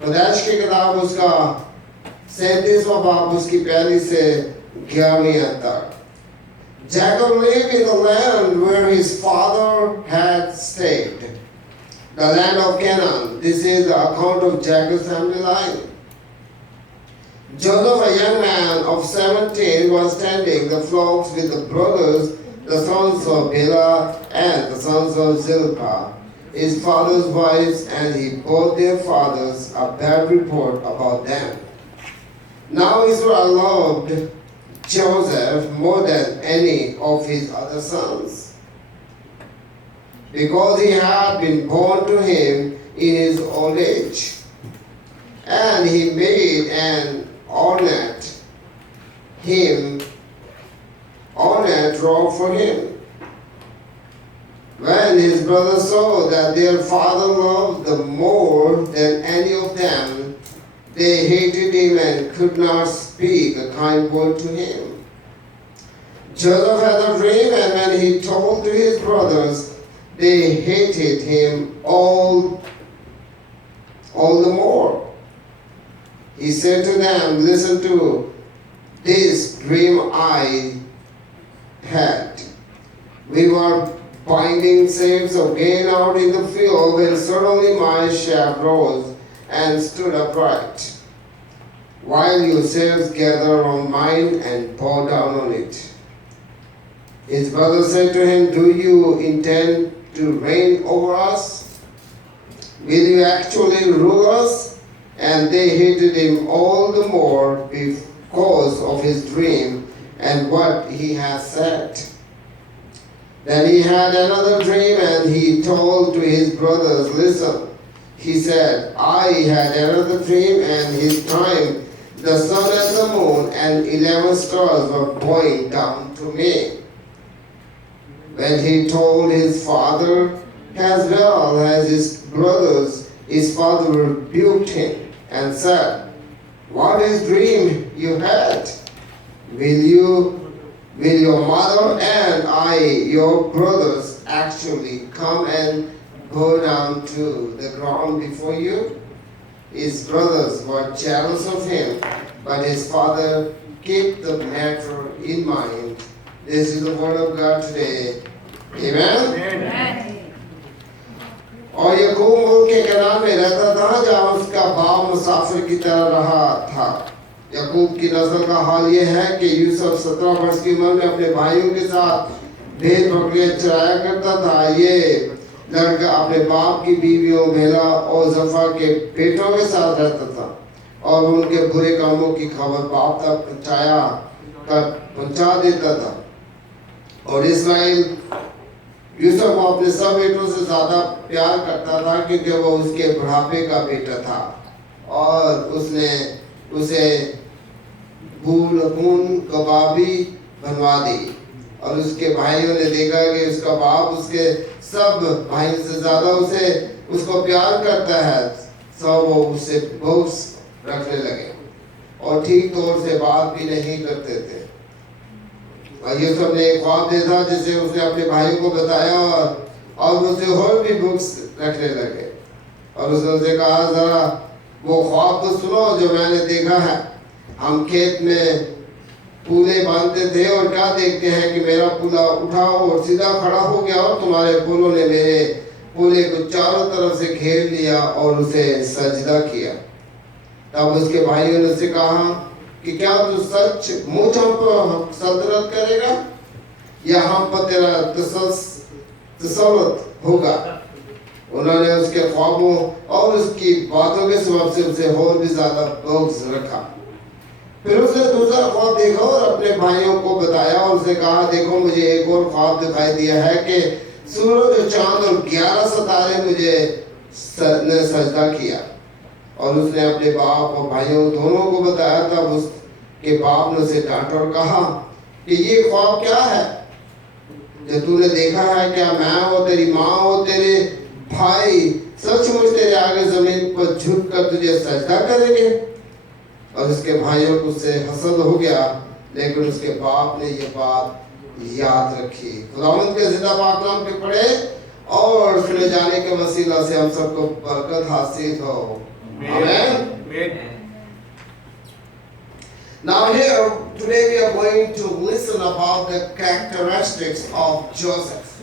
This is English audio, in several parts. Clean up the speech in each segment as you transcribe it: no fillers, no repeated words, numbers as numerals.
पैदाइश की किताब उसका 37वां बाब उसकी पहली से 11वीं आयत तक. Jacob lived in the land where his father had stayed, the land of Canaan. This is the account of Jacob's family line. Joseph, a young man of 17, was tending the flocks with the brothers, the sons of Bilhah and the sons of Zilpah, his father's wives, and he brought their fathers a bad report about them. Now Israel loved Joseph more than any of his other sons, because he had been born to him in his old age, and he made an ornate robe for him. When his brothers saw that their father loved them more than any of them, they hated him and could not speak a kind word to him. Joseph had a dream, and when he told to his brothers, they hated him all the more. He said to them, "Listen to this dream I had. We were binding safes of grain out in the field when suddenly my shaft rose and stood upright, while your safes gathered around mine and bowed down on it." His brother said to him, "Do you intend to reign over us? Will you actually rule us?" And they hated him all the more because of his dream and what he had said. Then he had another dream, and he told to his brothers, "Listen," he said, "I had another dream, and his time the sun and the moon and 11 stars were bowing down to me." When he told his father as well as his brothers, his father rebuked him and said, "What is dream you had? Will your mother and I, your brothers, actually come and go down to the ground before you?" His brothers were jealous of him, but his father kept the matter in mind. This is the word of God today. Amen? Amen. और याकूब मुल्क के कनान में रहता था, जहाँ उसका बाप मुसाफिर की तरह रहा था. याकूब की नस्ल का हाल ये है कि यूसुफ 17 वर्ष की उम्र में अपने भाइयों के साथ भेड़ बकरियां चराया करता था. ये लड़का अपने बाप की बीवियों मेला और जफा के बेटों के साथ रहता था, और उनके बुरे कामों की खबर बाप तक पहुंचा देता था. और इस्राएल यूसुफ को अपने सब बेटों से ज्यादा प्यार करता था, क्योंकि वो उसके बुढ़ापे का बेटा था, और उसने उसे खून कबाबी बनवा दी. और उसके भाइयों ने देखा कि उसका बाप उसके सब भाइयों से ज्यादा उसको प्यार करता है, सब वो उससे बहुत रखने लगे और ठीक तौर से बात भी नहीं करते थे. और यूसुफ ने एक ख्वाब देखा जिसे उसने अपने भाइयों को बताया, और उसे और भी बुक्स रखने लगे. और उसने उसे कहा, "जरा वो ख्वाब तो सुनो जो मैंने देखा है. हम खेत में पूले बांधते थे, और क्या देखते हैं कि मेरा पूला उठा और सीधा खड़ा हो गया, और तुम्हारे पूलों ने मेरे पूले को चारों तरफ से घेर लिया और उसे सजदा किया." तब उसके भाइयों ने उससे कहा कि क्या तू सच मुझ हम पर सल्तनत करेगा, या हम पर तेरा तसल्लुत होगा? उन्होंने उसके ख्वाबों और उसकी बातों के सबब से उसे और भी ज्यादा बुग़्ज़ रखा. फिर उसने दूसरा ख्वाब देखा और अपने भाइयों को बताया, और उसने कहा, "देखो, मुझे एक और ख्वाब दिखाई दिया है कि सूरज, चांद और 11 सितारे मुझे सजदा किया." और उसने अपने बाप और भाइयों दोनों को बताया. तब उसके बाप ने उसे डांटा और कहा कि ये ख्वाब क्या है जो तूने देखा है? क्या मैं और तेरी माँ और तेरे भाई सचमुच तेरे आगे जमीन पर झुककर तुझे सजदा करेंगे? और उसके भाइयों को उससे हसद हो गया, लेकिन उसके बाप ने ये बात याद रखी. खुदावंद के जिंदा पाक नाम पे पढ़े. और सुने जाने के वसीला से हम सबको बरकत हासिल हो। आमेन। Now here, today we are going to listen about the characteristics of Joseph.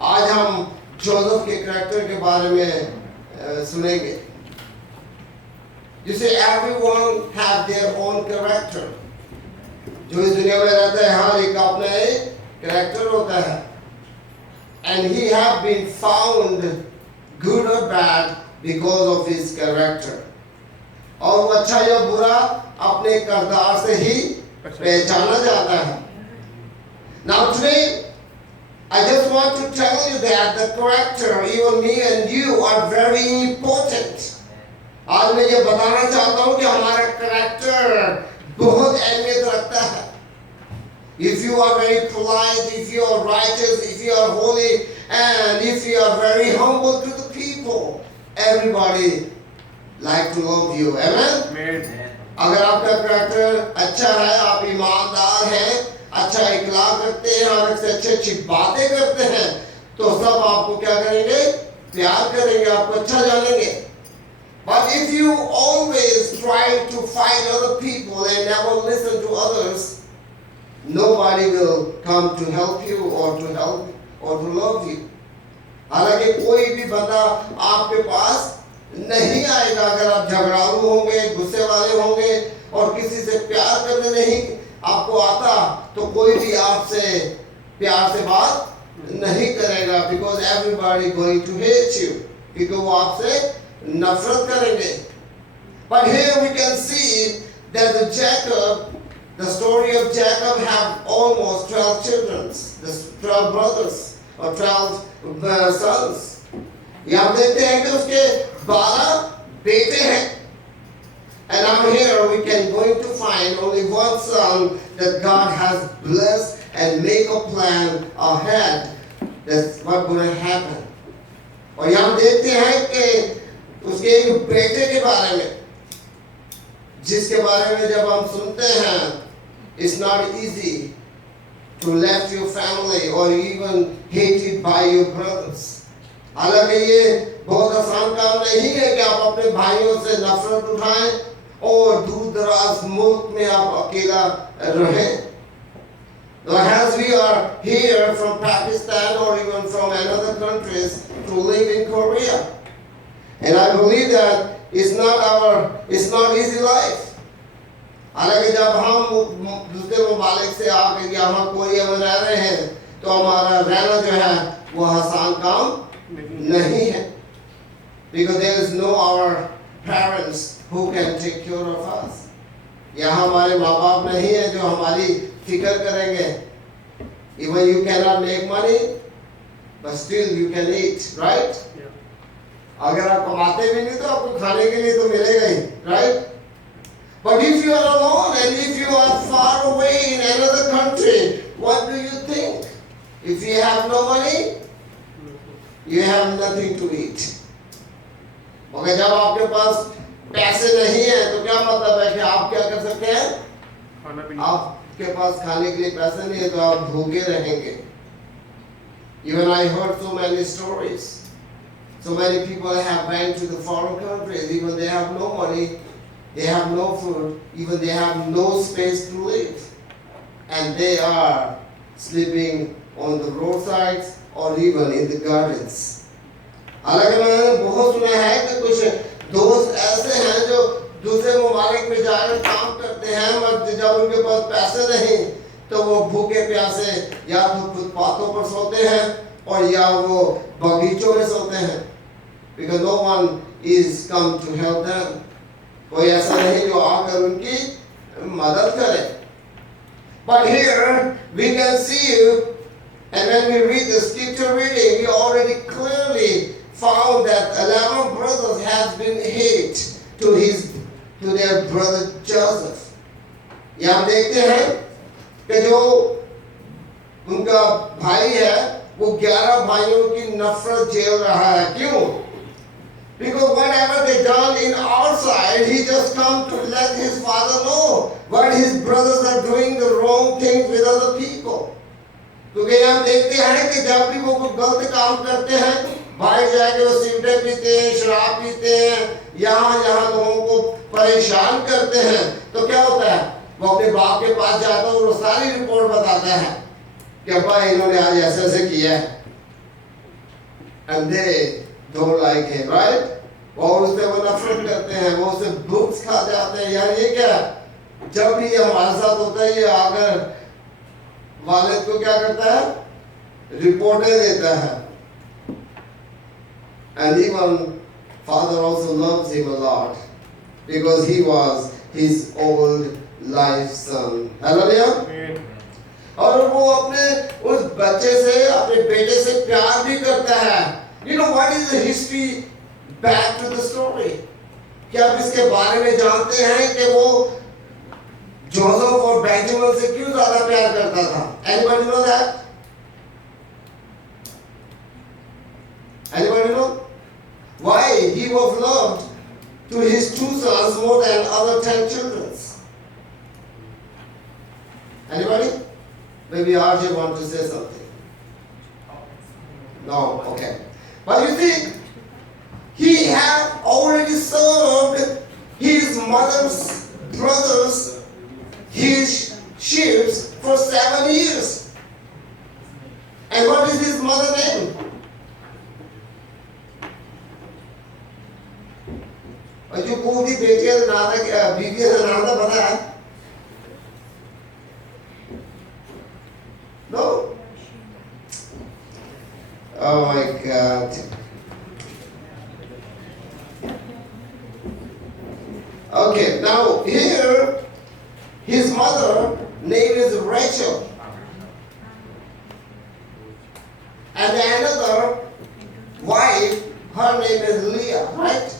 आज हम जोसेफ के कैरेक्टर के बारे में सुनेंगे। You see, everyone have their own character. जो इस दुनिया में रहता है, हर एक अपना एक कैरेक्टर होता है। And he have been found good or bad because of his character. और वो अच्छा या बुरा अपने किरदार से ही पहचाना जाता है। Now today, I just want to tell you that the character, even me and you, are very important. आज मैं ये बताना चाहता हूँ कि हमारा कैरेक्टर बहुत अहमियत रखता है। If you are very polite, if you are righteous, if you are holy, and if you are very humble to the people, everybody like to love you. Amen? अगर आपका कैरेक्टर अच्छा है, आप ईमानदार हैं, अच्छा इखलाक रखते हैं और अच्छी अच्छी बातें करते हैं, तो सब आपको क्या करेंगे? प्यार करेंगे, आपको अच्छा जानेंगे। But if you always try to fight other people and never listen to others, nobody will come to help you or to love you. हालांकि कोई भी बंदा आपके पास नहीं आएगा अगर आप झगड़ालू होंगे, गुस्से वाले होंगे और किसी से प्यार करने नहीं आपको आता, तो कोई भी आपसे प्यार से बात नहीं करेगा, because everybody going to hate you, क्योंकि वो आपसे नफरत करेंगे। But here we can see that the story of Jacob have almost 12 children, 12 brothers or 12 sons. यहाँ देखते हैं कि उसके 12 बेटे हैं। And now here we can going to find only one son that God has blessed and make a plan ahead. That's what going to happen. और यहाँ देखते हैं कि उसके एक बेटे के बारे में, जिसके बारे में जब हम सुनते हैं, it's not easy to left your family or even hated by your brothers. हालांकि ये बहुत आसान काम नहीं है कि आप अपने भाइयों से नफरत उठाएं और दूर दराज मुल्क में आप अकेला रहें। As we are here from Pakistan or even from another countries to live in Korea, and I believe that it's not easy life. हालांकि जब हम दूसरे ममालिक से आकर यहाँ कोरिया में रह रहे हैं, तो हमारा रहना जो है वो आसान काम नहीं है, because there is no our parents who can take care of us. यहाँ हमारे माँ बाप नहीं है जो हमारी फिक्र करेंगे। Even you cannot make money, but still you can eat, right? अगर आप कमाते भी नहीं तो आपको खाने के लिए तो मिलेगा ही, right? But if you are alone and if you are far away in another country, what do you think? If you have no money, you have nothing to eat. मगर जब आपके पास पैसे नहीं है तो क्या मतलब है कि आप क्या कर सकते हैं? आपके पास खाने के लिए पैसे नहीं है तो आप भूखे रहेंगे। Even I heard so many stories. So many people have went to the foreign countries, even they have no money, they have no food, even they have no space to live. And they are sleeping on the roadsides or even in the gardens. हालांकि मैंने बहुत सुना है कि कुछ दोस्त ऐसे हैं जो दूसरे ममालिक में जाकर काम करते हैं, मगर जब उनके पास पैसे नहीं तो वो भूखे प्यासे या तो फुटपाथों पर सोते हैं और या वो बगीचों में सोते हैं, because no one is come to help them. कोई ऐसा नहीं जो आकर उनकी मदद करे। But here we can see, and when we read the scripture reading, we already clearly found that 11 brothers has been hate to their brother Joseph. यहाँ देखते हैं कि जो उनका भाई है वो 11 भाइयों की नफरत झेल रहा है। क्यों? Because whatever they done in our side, he just come to let his father know what his brothers are doing the wrong things with other people. क्योंकि हम देखते हैं कि जब भी वो कोई गलत काम करते हैं, बाहर जाके वो सिगरेट पीते हैं, शराब पीते हैं, यहाँ यहाँ लोगों को परेशान करते हैं, तो क्या होता है, वो अपने बाप के पास जाता है और वो सारी रिपोर्ट बताता है कि अब्बा इन्होंने आज ऐसे ऐसे किया है, and they don't like him, right? और उससे वो नफरत करते हैं, वो उससे बुक्स खा जाते हैं। यार ये क्या, जब भी ये हमारे साथ होता है, ये आकर वालिद को क्या करता है, रिपोर्टें देता है। And even father also loves him a lot because he was his old life son. Hallelujah. और वो अपने उस बच्चे से, अपने बेटे से प्यार भी करता है। You know what is the history back to the story? क्या आप इसके बारे में जानते हैं कि वो जोसेफ और बेंजामिन से क्यों ज्यादा प्यार करता था? Anybody know that? Anybody know? Why he was loved to his 2 sons more than other 10 children? Anybody? Maybe RJ want to say something. No, okay. But you see, he had already served his mother's brothers, his sheep for 7 years. And what is his mother's name? और जो पूरी बेटियां का नाम है, क्या बीवियां का नाम था पता है? No? Oh my God. Okay, now here his mother name is Rachel. And another wife, her name is Leah, right?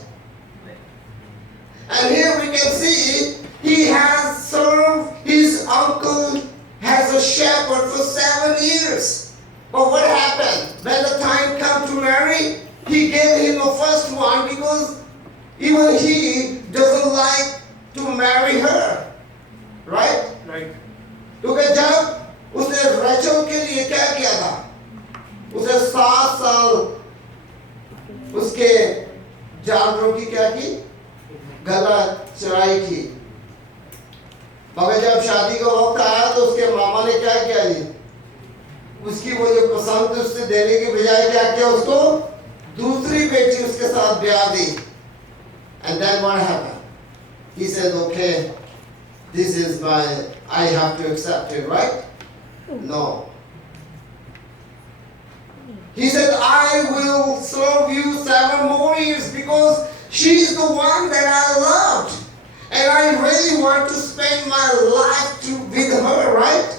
And here we can see he has served his uncle as a shepherd for 7 years. But what happened? When the time came to marry, he gave him the first one because even he doesn't like to marry her. Right? Right. क्योंकि जब उसने Rachel के लिए क्या किया था? उसे 7 साल उसके जानवरों की क्या की? गला चराई की। मगर जब शादी का वक्त आया तो उसके मामा ने क्या किया जी? उसकी वो जो पसंद थी उससे देने के बजाय क्या किया, उसको दूसरी बेटी उसके साथ ब्याह दी। And then what happened? He said, okay, this is I have to accept it, right? No. He said, I will serve you 7 more years because she's the one that I loved. And I really want to spend my life with her, right?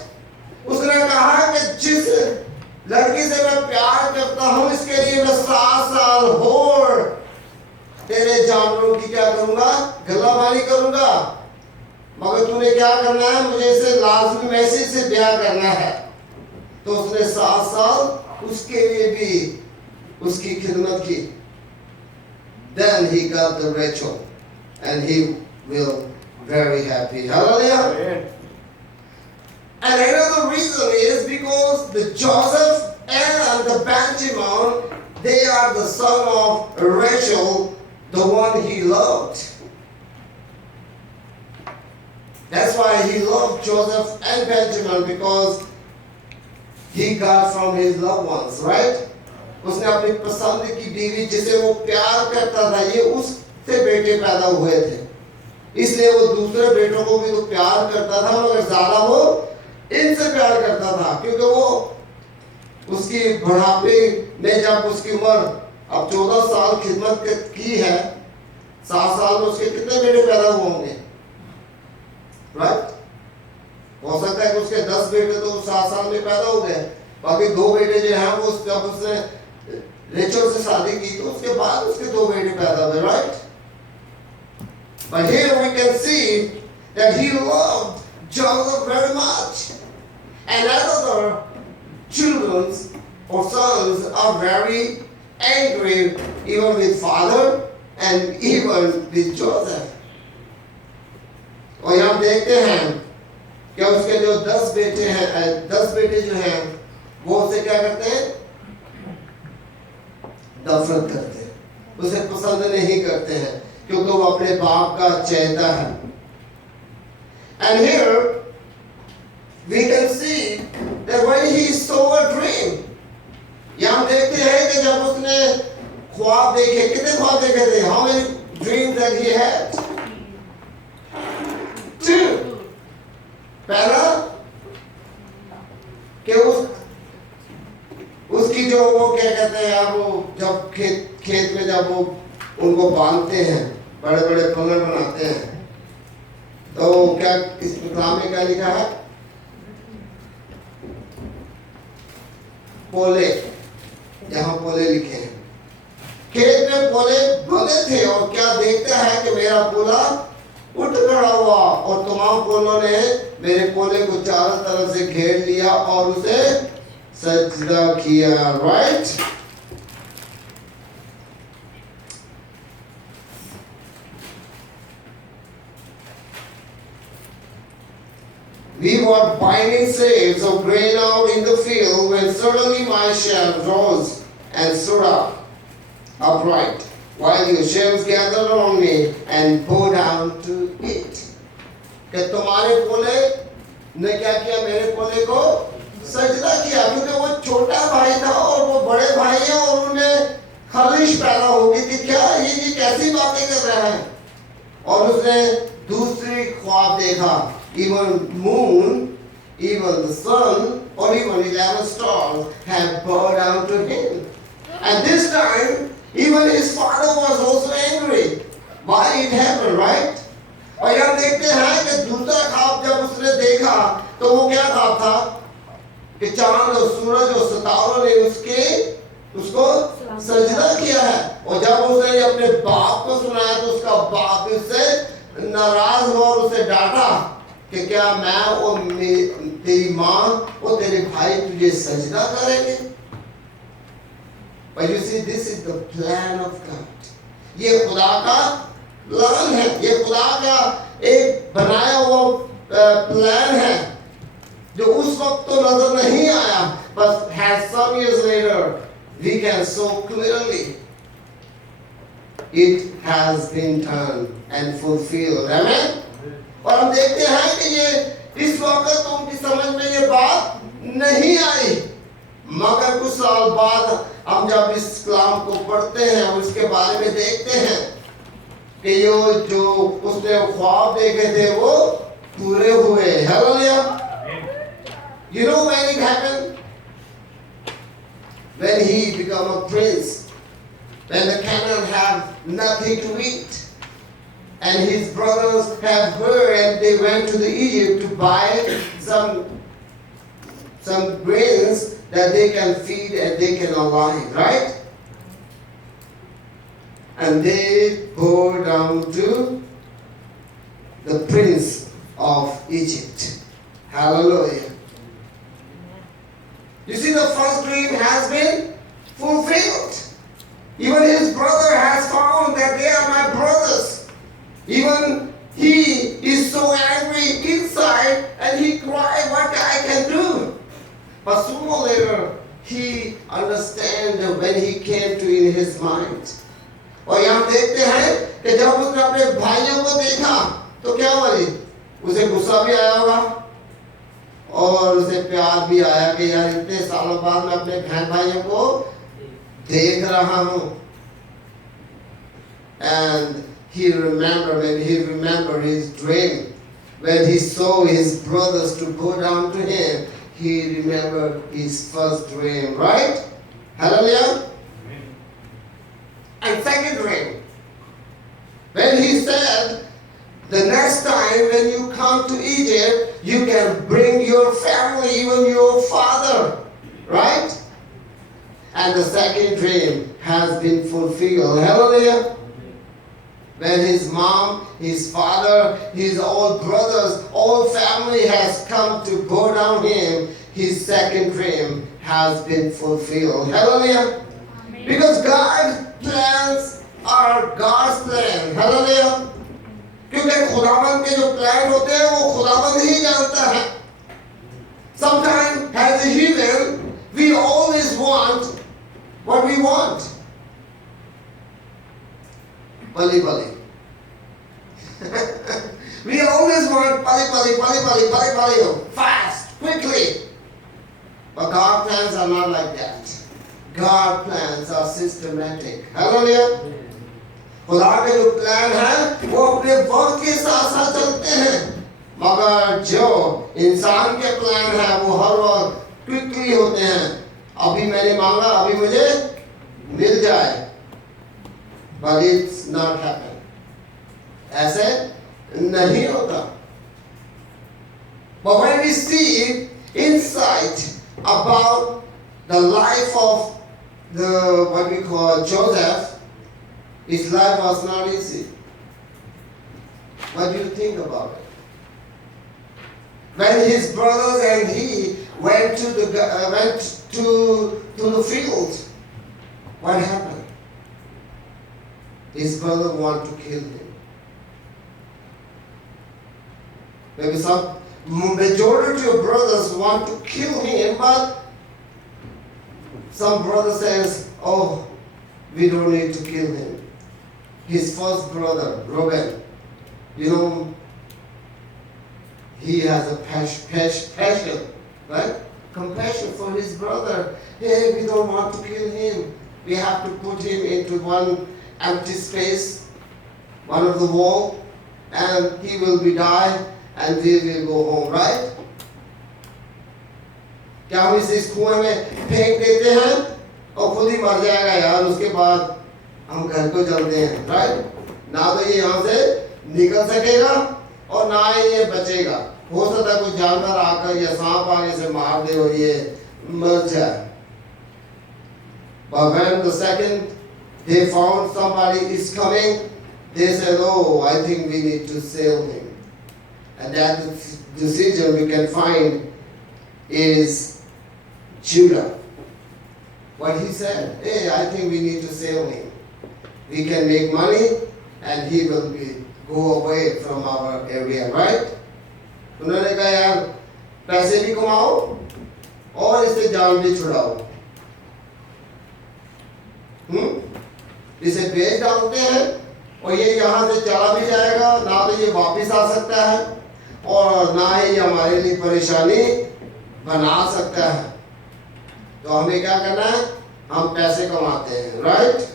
उसने कहा कि जिस लड़की से मैं प्यार करता हूँ, इसके लिए मैं 7 साल और तेरे जानवरों की क्या करूँगा? गलाबानी करूँगा। मगर तूने क्या करना है? मुझे इसे लाजमी मैसेज से ब्याह करना है। तो उसने 7 साल उसके लिए भी उसकी खिदमत की। Then he got the Rachel, and he will very happy. Hallelujah. Amen. And another reason is because the Joseph and the Benjamin, they are the son of Rachel, the one he loved. That's why he loved Joseph and Benjamin, because he got from his loved ones, right? उसने अपनी पसंद की बीवी जिसे वो प्यार करता था, ये उससे बेटे पैदा हुए थे, इसलिए वो दूसरे बेटों को भी तो प्यार करता था, मगर ज्यादा वो इनसे प्यार करता था, क्योंकि वो उसकी बुढ़ापे में जब उसकी उम्र अब 14 साल खिदमत की है, 7 साल में उसके कितने बेटे पैदा हुए होंगे, राइट? हो सकता है कि उसके 10 बेटे तो 7 साल में पैदा हो गए, बाकी 2 बेटे जो हैं वो जब उसने रेचल से शादी की तो उसके बाद उसके 2 बेटे पैदा हुए, right? But here we can see that he loved Joseph very much. And other children or sons are very angry even with father and even with Joseph. और यहाँ देखते हैं कि उसके जो 10 बेटे हैं, 10 बेटे जो हैं वो उसे क्या करते हैं? नफरत करते हैं, उसे पसंद नहीं करते हैं, क्योंकि वो अपने बाप का चहेता है। And here we can see that when he saw a dream, यहाँ हम देखते हैं कि जब उसने ख्वाब देखे, कितने ख्वाब देखे थे? How many dreams that he had? 2. पहला कि उसकी जो वो क्या कहते हैं यार, वो जब खेत में जब वो उनको बांधते हैं, बड़े बड़े पलंग बनाते हैं, तो क्या इस कलाम में क्या लिखा है? पोले, यहाँ पोले लिखे हैं। खेत में पोले बंधे थे और क्या देखता है कि मेरा पोला उठ खड़ा हुआ और तमाम पोलों ने मेरे पोले को चारों तरफ से घेर लिया और उसे सजदा किया। Right? We were binding sacks of grain out in the field when suddenly my sheaf rose and stood up upright, while your sheaves gathered around me and bowed down to it. कि तुम्हारे पोले ने क्या किया? मेरे पोले को सजदा किया, क्योंकि वो छोटा भाई था और वो बड़े भाई है और उन्हें खलिश पैदा होगी कि क्या ये कैसी बातें कर रहा है। और उसने दूसरी ख्वाब देखा, even moon, even the sun, or even 11 stars have bowed down to him. And this time, even his father was also angry. Why it happened, right? और यहाँ देखते हैं कि दूसरा ख्वाब जब उसने देखा तो वो क्या ख्वाब था कि चांद और सूरज और सितारों ने उसको सजदा किया है। और जब उसने अपने बाप को सुनाया तो उसका बाप उससे नाराज हुआ और उसे डांटा कि क्या मैं और तेरी माँ और तेरे भाई तुझे सजदा करेंगे? But you see, this is the plan of God. ये खुदा का प्लान है, ये खुदा का एक बनाया हुआ प्लान है जो उस वक्त तो नजर नहीं आया, but has some years later we can so clearly it has been done and fulfilled. Amen? और हम देखते हैं कि ये इस वक्त उनकी समझ में ये बात नहीं आई, मगर कुछ साल बाद हम जब इस कलाम को पढ़ते हैं और इसके बारे में देखते हैं कि ये जो उसने ख्वाब देखे थे वो पूरे हुए। Hallelujah! You know when it happened? When he became a prince, when the Canaan have nothing to eat. And his brothers have heard and they went to the Egypt to buy some grains that they can feed and they can alive, right? And they bowed down to the prince of Egypt. Hallelujah. You see, the first dream has been fulfilled. Even his brother has found that they are my brothers. Even he is so angry inside and he cried, what I can do? But sooner or later, he understands when he came to in his mind. और यहाँ देखते हैं कि जब उसने अपने भाइयों को देखा तो क्या हुआ जी? उसे गुस्सा भी आया होगा और उसे प्यार भी आया कि यार इतने सालों बाद मैं अपने बहन भाइयों को देख रहा हूँ। And he remembered his dream. When he saw his brothers to go down to him, he remembered his first dream, right? Hallelujah? And second dream, when he said, the next time when you come to Egypt, you can bring your family, even your father, right? And the second dream has been fulfilled. Hallelujah? When his mom, his father, his old brothers, all family has come to bow down him, his second dream has been fulfilled. Hallelujah? Amen. Because God's plans are God's plan. Hallelujah? क्योंकि खुदावंद के जो plan होते हैं वो खुदावंद ही जानता है. Sometimes as a human, we you want? Pali pali. We always want pali, fast, quickly. But God's plans are not like that. God's plans are systematic. Hallelujah. खुदा के जो प्लान है वो अपने वक्त के साथ साथ चलते हैं, मगर जो इंसान के प्लान है वो हर वक्त क्विकली होते हैं. अभी मैंने मांगा, अभी मुझे मिल जाए. But it's not happen. ऐसे नहीं होता. But when we see insight about the life of the what we call Joseph, his life was not easy. What do you think about it? When his brothers and he went to the field, what happened? His brother wanted to kill him. Maybe some majority of brothers want to kill him, but some brother says, "Oh, we don't need to kill him." His first brother, Reuben, he has a passion, right? Compassion for his brother. Hey, we don't want to kill him. We have to put him into one empty space, one of the wall, and he will be died, and we will go home, right? क्या हम इसे इस कुएं में फेंक देते हैं और खुद ही मर जाएगा यार, उसके बाद हम घर को चलते हैं, राइट? ना तो ये यहाँ से निकल सकेगा और ना ही ये बचेगा. हो सकता है कोई जानवर आकर या सांप आगे से मार दे और ये मर जाए. But when the second they found somebody is coming, they said, "Oh, I think we need to sell him." And that decision we can find is Judah. What he said, "Hey, I think we need to sell him. We can make money and he will go away from our area," right? उन्होंने कहा यार पैसे भी कमाओ और इससे जान भी छुड़ाओ. इसे बेच डालते हैं और ये यहाँ से चला भी जाएगा, ना तो ये वापिस आ सकता है और ना ही हमारे लिए परेशानी बना सकता है. तो हमें क्या करना है? हम पैसे कमाते हैं, right?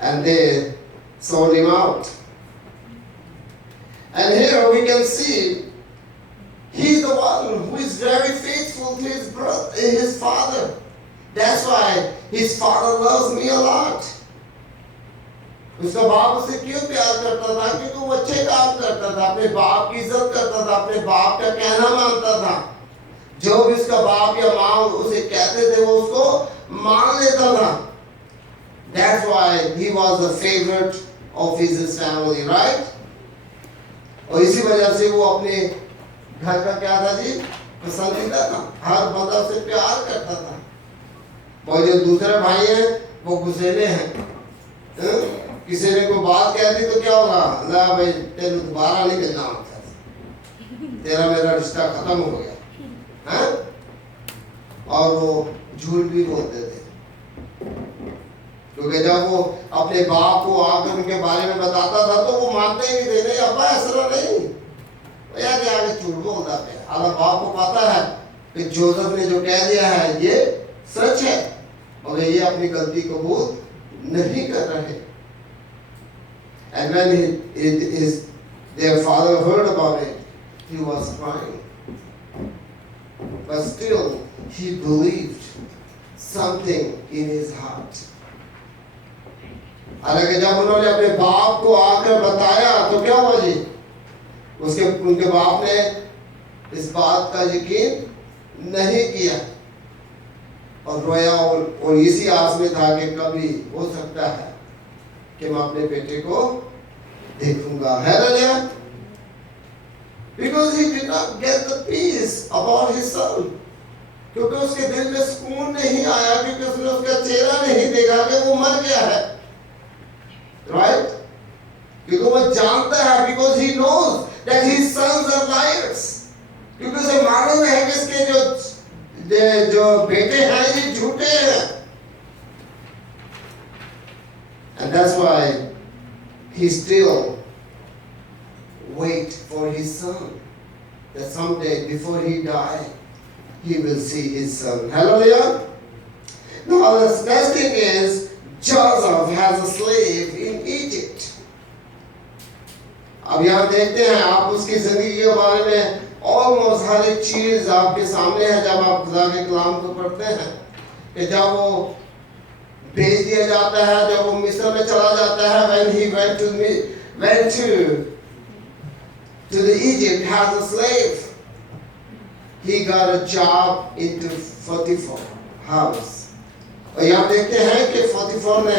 And they sold him out. And here we can see he's the one who is very faithful to his brother, his father. That's why his father loves me a lot. उसका बाप उसे क्यों प्यार करता था? क्योंकि वो अच्छे काम करता था, अपने बाप की इज्जत करता था, अपने बाप का कहना मानता था. जो भी उसका बाप या माँ उसे कहते थे वो उसको मान लेता था. That's why he was the favorite of his family, right? और इसी वजह से वो अपने घर का क्या था जी? पसंदीदा था. हर बंदा उसे प्यार करता था. और जो दूसरे भाई हैं वो गुस्सेले हैं. किसी ने कोई बात कह दी तो क्या होगा? ना भाई तेरे दोबारा नहीं मिलना होता, तेरा मेरा रिश्ता खत्म हो गया, हैं? और वो झूठ भी बोलते थे, क्योंकि जब वो अपने बाप को आकर उनके बारे में बताता था तो वो मानते ही नहीं थे. नहीं अब्बा ऐसा नहीं, यार आगे झूठ बोलता है. अगर बाप को पता है कि जोसेफ ने जो कह दिया है ये सच है और ये अपनी गलती कबूल नहीं कर रहे. And when their father heard about it, he was crying. But still, he believed something in his heart. हालांकि जब उन्होंने अपने बाप को आकर बताया तो क्या हुआ जी? उनके बाप ने इस बात का यकीन नहीं किया और रोया और इसी आस में था कि कभी हो सकता है कि मैं अपने बेटे को देखूंगा. Hallelujah. Because he did not get the peace about his son. क्योंकि उसके दिल में सुकून नहीं आया, क्योंकि उसने उसका चेहरा नहीं देखा कि वो मर गया है, right? क्योंकि वो जानता है, because he knows that his sons are liars. क्योंकि उसे मालूम है कि इसके जो बेटे हैं ये झूठे हैं. that's why he still wait for his son. That someday before he die, he will see his son. Hallelujah. Now the next thing is Joseph has a slave in Egypt. अब यहाँ देखते हैं आप उसकी जिंदगी के बारे में ऑलमोस्ट हर एक चीज आपके सामने है जब आप खुदा के कलाम को पढ़ते हैं कि जब वो भेज दिया जाता है, जब वो मिस्र में चला जाता है, when he went to the Egypt as a slave, he got a job into Potiphar house. और यहाँ देखते हैं कि पोतीफर ने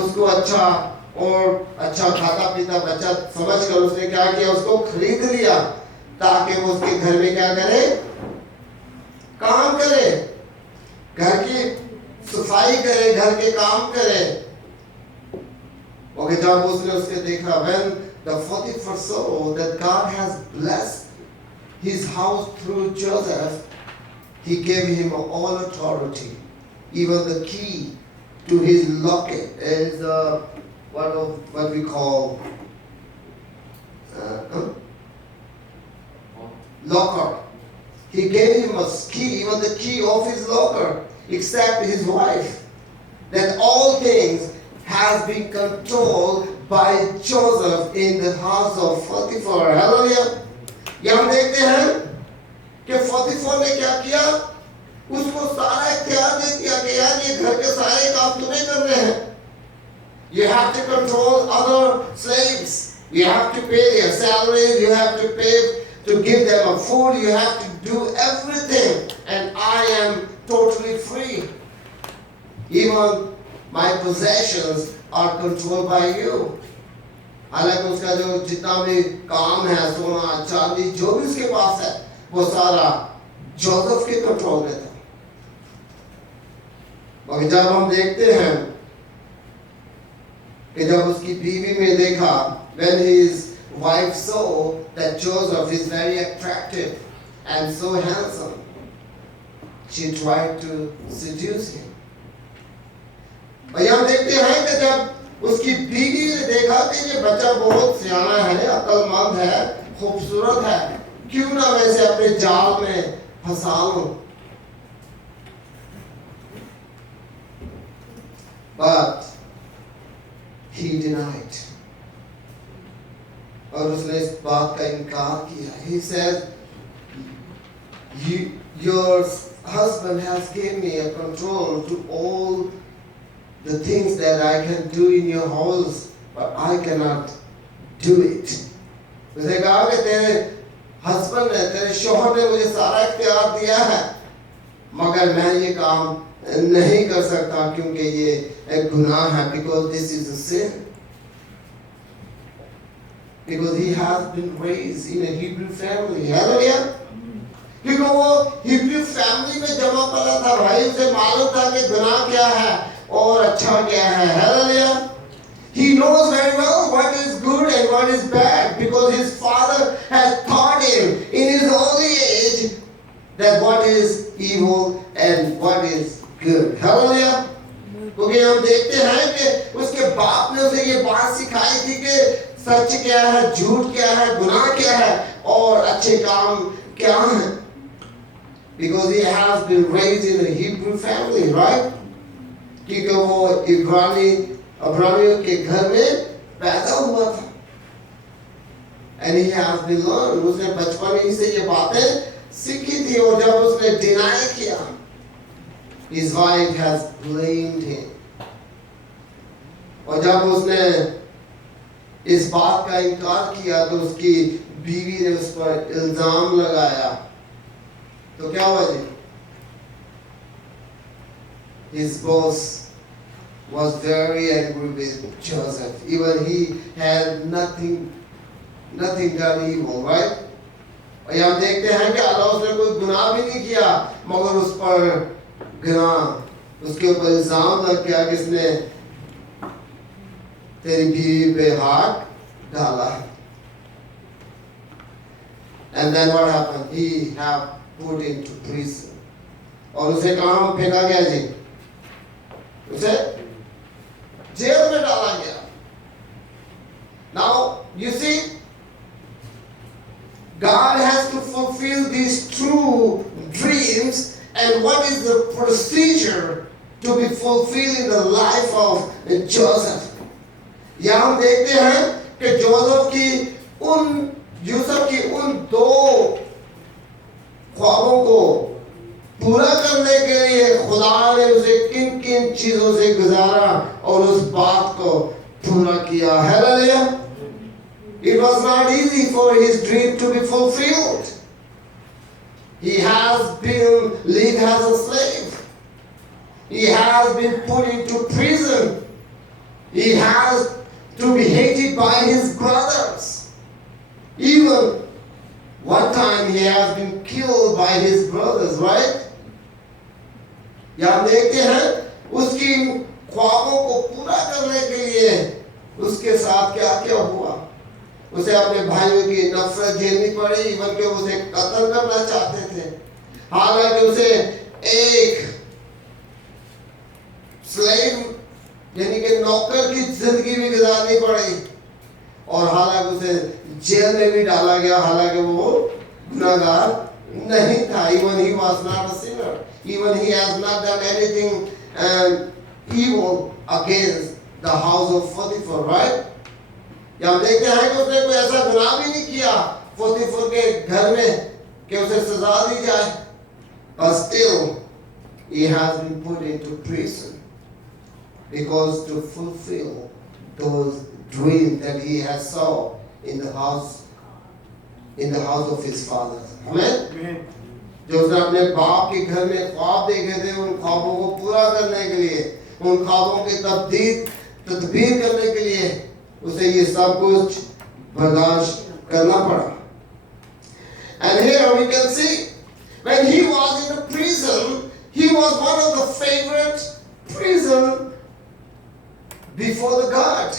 उसको अच्छा खाता पीता बच्चा समझकर उसने क्या किया, उसको खरीद लिया ताकि वो उसके घर में क्या करे, काम करे, घर की सफाई करे, घर के काम करे। और जब उसने उसके देखा, when the Potiphar saw that God has blessed his house through Joseph, he gave him all authority, even the key to his locket is what we call locker. He gave him a key, even the key of his locker, except his wife. That all things has been controlled by Joseph in the house of Potiphar. Hallelujah. ये हम देखते हैं कि पोतीफर ने क्या किया, उसको सारा इख्तियार दे दिया कि यार ये घर के सारे काम तुम्हें करने हैं. You have to control other slaves. You have to pay their salary. You have to pay to give them a food. You have to do everything. And I am totally free. Even my possessions are controlled by you. हालांकि उसका जो जितना भी काम है, सोना चांदी जो भी उसके पास है, वो सारा जोसेफ के कंट्रोल में था. मगर जब हम देखते हैं कि जब उसकी बीवी में देखा, when his wife saw that Joseph is very attractive and so handsome, she tried to seduce him. और हम देखते हैं कि जब उसकी बीवी ने देखा कि ये बच्चा बहुत सियाना है, अक्लमंद है, खूबसूरत है, क्यों ना मैं इसे अपने जाल में फंसा लूं. But he denied. और उसने इस बात का इनकार किया. He said, your husband has given me a control to all the things that I can do in your house, but I cannot do it. उसने कहा कि तेरे हस्बैंड ने, तेरे शौहर ने मुझे सारा इख्तियार दिया है, मगर मैं ये काम नहीं कर सकता क्योंकि ये एक गुनाह है, because this is a sin. Because he has been raised in a Hebrew family. Hallelujah. क्योंकि वो हिब्रू फैमिली में जमा पला था भाई, उसे मालूम था कि गुनाह क्या है और अच्छा क्या है. Hallelujah. He knows very well what is good and what is bad because his father has taught him in his early age that what is evil and what is good. Hallelujah. क्योंकि हम देखते हैं कि उसके बाप ने उसे ये बात सिखाई थी कि सच क्या है, झूठ क्या है, गुनाह क्या है और अच्छे काम क्या हैं. Because he has been raised in a Hebrew family, right? क्योंकि वो इब्रानियों के घर में पैदा हुआ था. And he has been learned. उसने बचपन ही से ये बातें सीखी थी और जब उसने deny किया, his wife has blamed him. और जब उसने इस बात का इनकार किया तो उसकी बीवी ने उस पर इल्जाम लगाया. तो क्या हुआ जी? His boss was very angry with Joseph. Even he had nothing done evil, right? और यहाँ देखते हैं कि अल्लाह उसने कोई गुनाह भी नहीं किया, मगर उस पर गुनाह, उसके ऊपर इल्जाम लग गया कि इसने तेरी बीवी पे हाथ डाला. And then what happened? He have put into prison. और उसे कहाँ फेंका गया जी? उसे जेल में डाला गया. you see, God has to fulfill these true dreams, and what is the procedure to be fulfilled in the life of Joseph? यहाँ हम देखते हैं कि यूसुफ की उन दो ख्वाबों को पूरा करने के लिए खुदा ने उसे किन किन चीजों से गुजारा और उस बात को पूरा किया। Hallelujah. It was not easy for his dream to be fulfilled. He has been lived as a slave. He has been put into prison. He has to be hated by his brothers. Even one time he has been killed by his brothers, right? यहाँ देखते हैं उसकी ख्वाबों को पूरा करने के लिए उसके साथ क्या क्या हुआ। उसे अपने भाइयों की नफरत झेलनी पड़ी, इवन के उसे कत्ल करना चाहते थे। हालांकि उसे एक स्लेव यानी कि नौकर की जिंदगी भी गुजारनी पड़ी, और हालांकि उसे जेल में भी डाला गया, हालांकि वो गुनाहगार नहीं था। Even he was not a sinner. Even he has not done anything evil against the house of Potiphar, right? यहाँ देखते हैं कि उसने कोई ऐसा गुनाह भी नहीं किया पोतीफर के घर में कि उसे सजा दी जाए, but still he has been put into prison because to fulfill those dreams that he has saw in the house of his father. Amen. जो उसने अपने बाप के घर में ख्वाब देखे थे, उन ख्वाबों को पूरा करने के लिए, उन ख्वाबों की तदबीर करने के लिए उसे ये सब कुछ बर्दाश्त करना पड़ा। And here we can see when he was in the prison, he was one of the favorite prison before the God.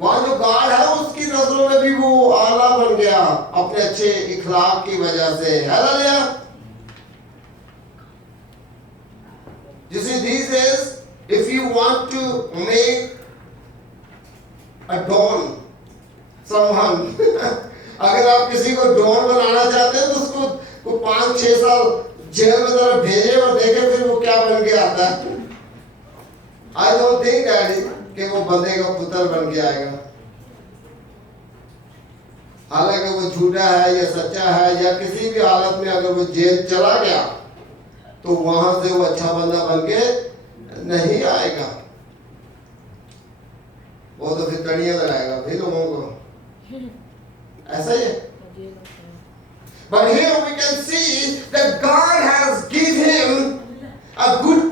वहाँ जो God है उसकी नजरों में भी वो आला बन गया अपने अच्छे इखलाक की वजह से। Hallelujah. You see, these days, if you want to make a don someone अगर आप किसी को डॉन बनाना चाहते हैं तो उसको को 5-6 साल जेल में जरा भेजे और देखें फिर वो क्या बन के आता है। I don't think डैडी कि वो बंदे का पुत्र बन के आएगा। हालांकि वो झूठा है या सच्चा है या किसी भी हालत में अगर वो जेल चला गया तो वहां से वो अच्छा बंदा बन के नहीं आएगा, वो तो फिर तड़ियां लगाएगा फिर लोगों को, ऐसा ही है। But here we can see that God has given him a good